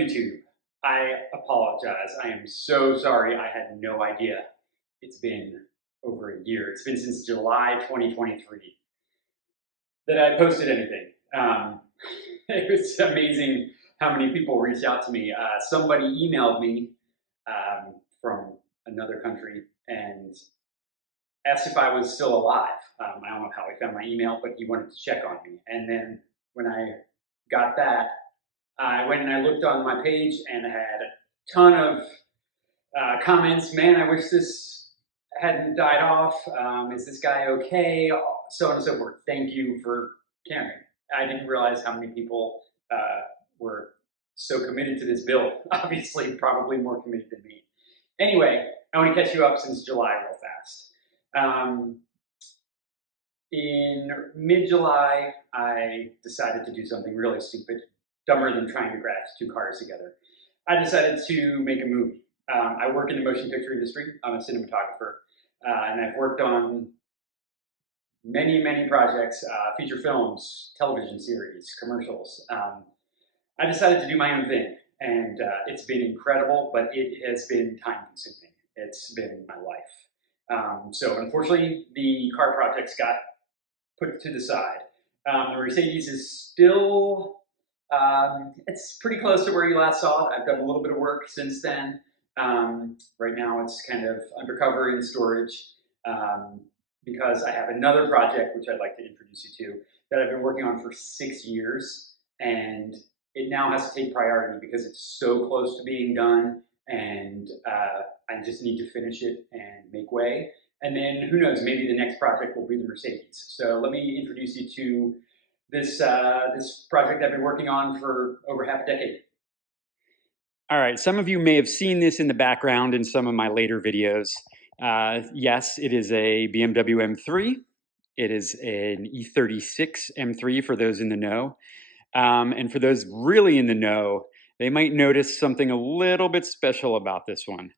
YouTube. I apologize. I am so sorry. I had no idea. It's been over a year. It's been since July 2023 that I posted anything. It was amazing how many people reached out to me. Somebody emailed me from another country and asked if I was still alive. I don't know how he found my email, but he wanted to check on me. And then when I got that, I went and I looked on my page and had a ton of comments. Man, I wish this hadn't died off. Is this guy okay? So on and so forth. Thank you for caring. I didn't realize how many people were so committed to this build. Obviously, probably more committed than me. Anyway, I want to catch you up since July real fast. In mid-July, I decided to do something really stupid, dumber than trying to graft two cars together. I decided to make a movie. I work in the motion picture industry. I'm a cinematographer, and I've worked on many, many projects, feature films, television series, commercials. I decided to do my own thing, and it's been incredible, but it has been time-consuming. It's been my life. So unfortunately, the car projects got put to the side. The Mercedes is still, it's pretty close to where you last saw it. I've done a little bit of work since then. Right now it's kind of undercover in storage because I have another project which I'd like to introduce you to that I've been working on for 6 years, and it now has to take priority because it's so close to being done, and I just need to finish it and make way. And then who knows, maybe the next project will be the Mercedes. So let me introduce you to this, this project I've been working on for over half a decade. All right, some of you may have seen this in the background in some of my later videos. Yes, it is a BMW M3. It is an E36 M3 for those in the know. And for those really in the know, they might notice something a little bit special about this one.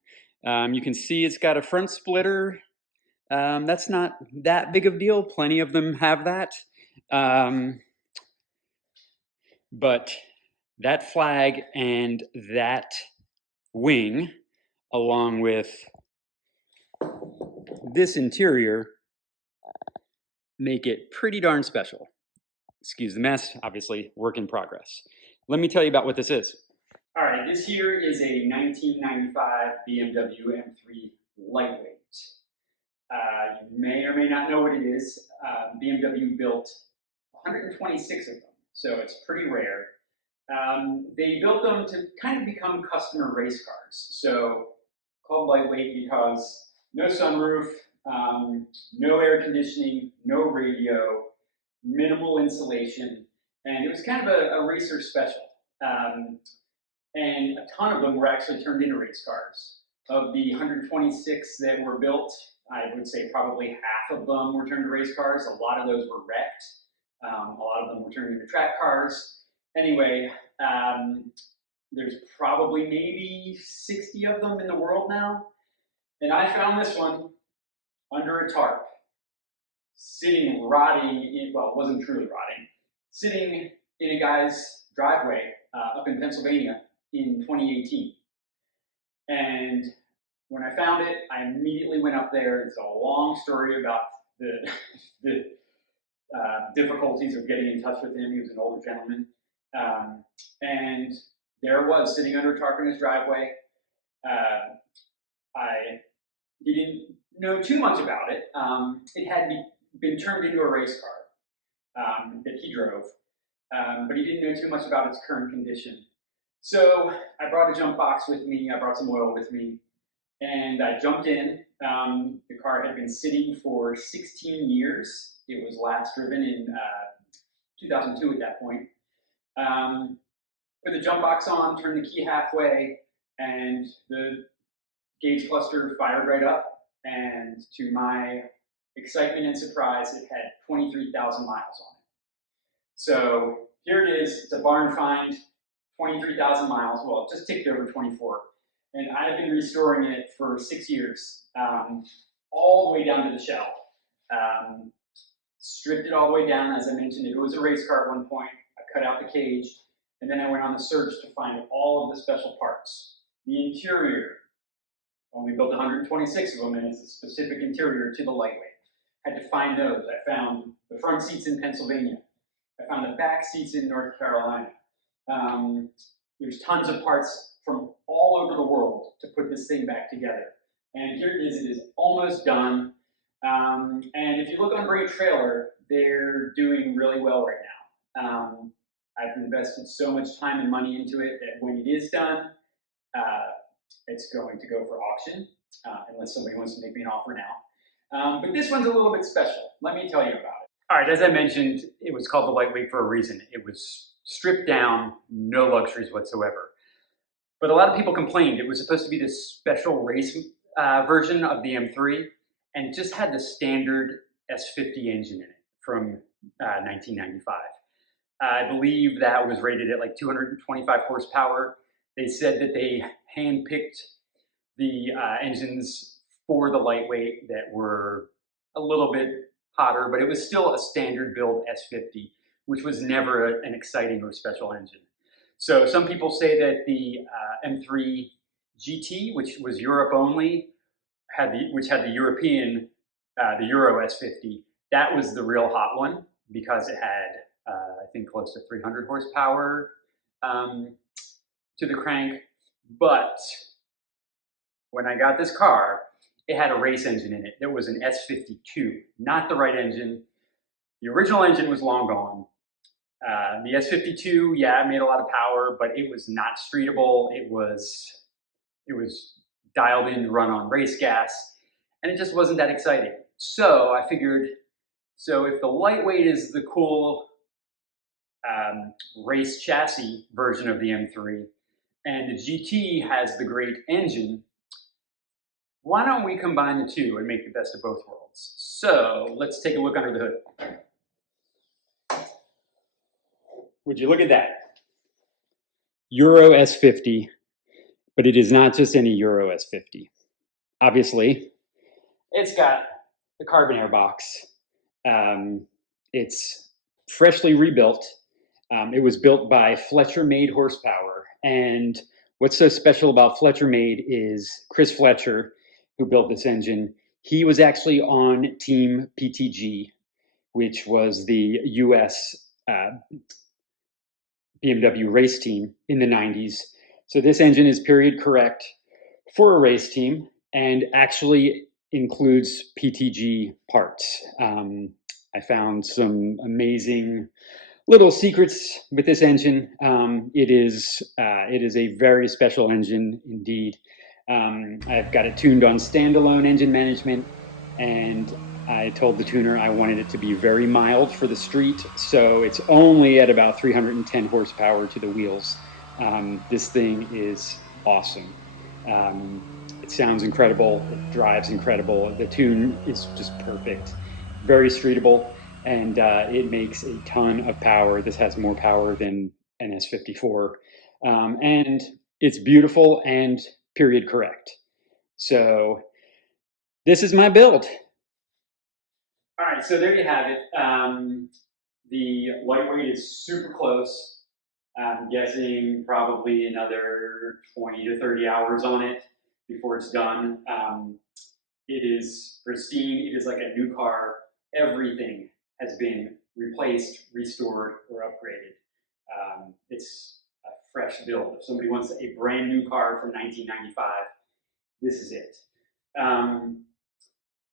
You can see it's got a front splitter. That's not that big of a deal. Plenty of them have that. But that flag and that wing, along with this interior, make it pretty darn special. Excuse the mess, obviously, work in progress. Let me tell you about what this is. All right, this here is a 1995 BMW M3 Lightweight. You may or may not know what it is. BMW built 126 of them, so it's pretty rare. They built them to kind of become customer race cars. So called lightweight because no sunroof, no air conditioning, no radio, minimal insulation, and it was kind of a racer special. And a ton of them were actually turned into race cars. Of the 126 that were built, I would say probably half of them were turned into race cars. A lot of those were wrecked. A lot of them were turned into track cars. Anyway, there's probably maybe 60 of them in the world now. And I found this one under a tarp, sitting rotting, well, it wasn't truly rotting, sitting in a guy's driveway up in Pennsylvania in 2018. And when I found it, I immediately went up there. It's a long story about the difficulties of getting in touch with him. He was an older gentleman. And there it was, sitting under a tarp in his driveway. He didn't know too much about it. It had been turned into a race car that he drove, but he didn't know too much about its current condition. So I brought a jump box with me, I brought some oil with me, and I jumped in. The car had been sitting for 16 years. It was last driven in 2002 at that point. Put the jump box on, turned the key halfway, and the gauge cluster fired right up. And to my excitement and surprise, it had 23,000 miles on it. So here it is. It's a barn find, 23,000 miles. Well, it just ticked over 24. And I've been restoring it for 6 years, all the way down to the shell. Stripped it all the way down. As I mentioned, it was a race car at one point. I cut out the cage And then I went on the search to find all of the special parts. The interior, well, we built 126 of them, and it's a specific interior to the lightweight. Had to find those. I found the front seats in Pennsylvania. I found the back seats in North Carolina. There's tons of parts from all over the world to put this thing back together. And here it is almost done. And if you look on Brake Trailer, they're doing really well right now. I've invested so much time and money into it that when it is done, it's going to go for auction, unless somebody wants to make me an offer now. But this one's a little bit special. Let me tell you about it. All right, as I mentioned, it was called the lightweight for a reason. It was stripped down, no luxuries whatsoever. But a lot of people complained it was supposed to be this special race version of the M3, and it just had the standard S50 engine in it from 1995. I believe that was rated at like 225 horsepower. They said that they handpicked the engines for the lightweight that were a little bit hotter, but it was still a standard build S50, which was never an exciting or special engine. So some people say that the M3 GT, which was Europe only, which had the European, the Euro S50, that was the real hot one because it had, I think, close to 300 horsepower to the crank. But when I got this car, it had a race engine in it. There was an S52, not the right engine. The original engine was long gone. The S52, yeah, it made a lot of power, but it was not streetable. It was dialed in to run on race gas, and it just wasn't that exciting. So I figured, so if the lightweight is the cool race chassis version of the M3, and the GT has the great engine, why don't we combine the two and make the best of both worlds? So let's take a look under the hood. Would you look at that? Euro S50, but it is not just any Euro S50. Obviously, it's got the carbon air box. It's freshly rebuilt. It was built by Fletcher Made Horsepower. And what's so special about Fletcher Made is Chris Fletcher, who built this engine, he was actually on Team PTG, which was the US BMW race team in the 90s. So this engine is period correct for a race team and actually includes PTG parts. I found some amazing little secrets with this engine. It is a very special engine indeed. I've got it tuned on standalone engine management, and I told the tuner I wanted it to be very mild for the street, so it's only at about 310 horsepower to the wheels. This thing is awesome. It sounds incredible, it drives incredible, the tune is just perfect, very streetable, and it makes a ton of power. This has more power than an S54, and it's beautiful and period correct. So this is my build. All right, so there you have it. The lightweight is super close. I'm guessing probably another 20 to 30 hours on it before it's done. It is pristine. It is like a new car. Everything has been replaced, restored, or upgraded. It's a fresh build. If somebody wants a brand new car from 1995, this is it.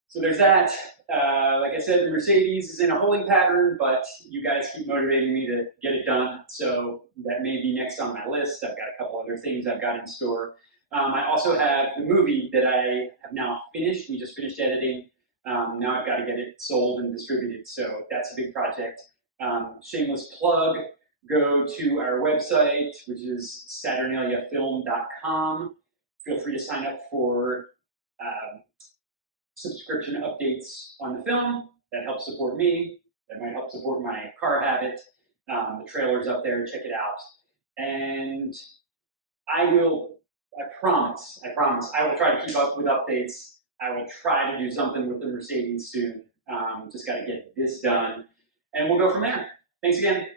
So there's that. Like I said, the Mercedes is in a holding pattern, but you guys keep motivating me to get it done. So that may be next on my list. I've got a couple other things I've got in store. I also have the movie that I have now finished. We just finished editing. Now I've got to get it sold and distributed. So that's a big project. Shameless plug. Go to our website, which is saturnaliafilm.com. Feel free to sign up for subscription updates on the film. That helps support me. That might help support my car habit. The trailer's up there. Check it out. And I promise, I will try to keep up with updates. I will try to do something with the Mercedes soon. Just got to get this done. And we'll go from there. Thanks again.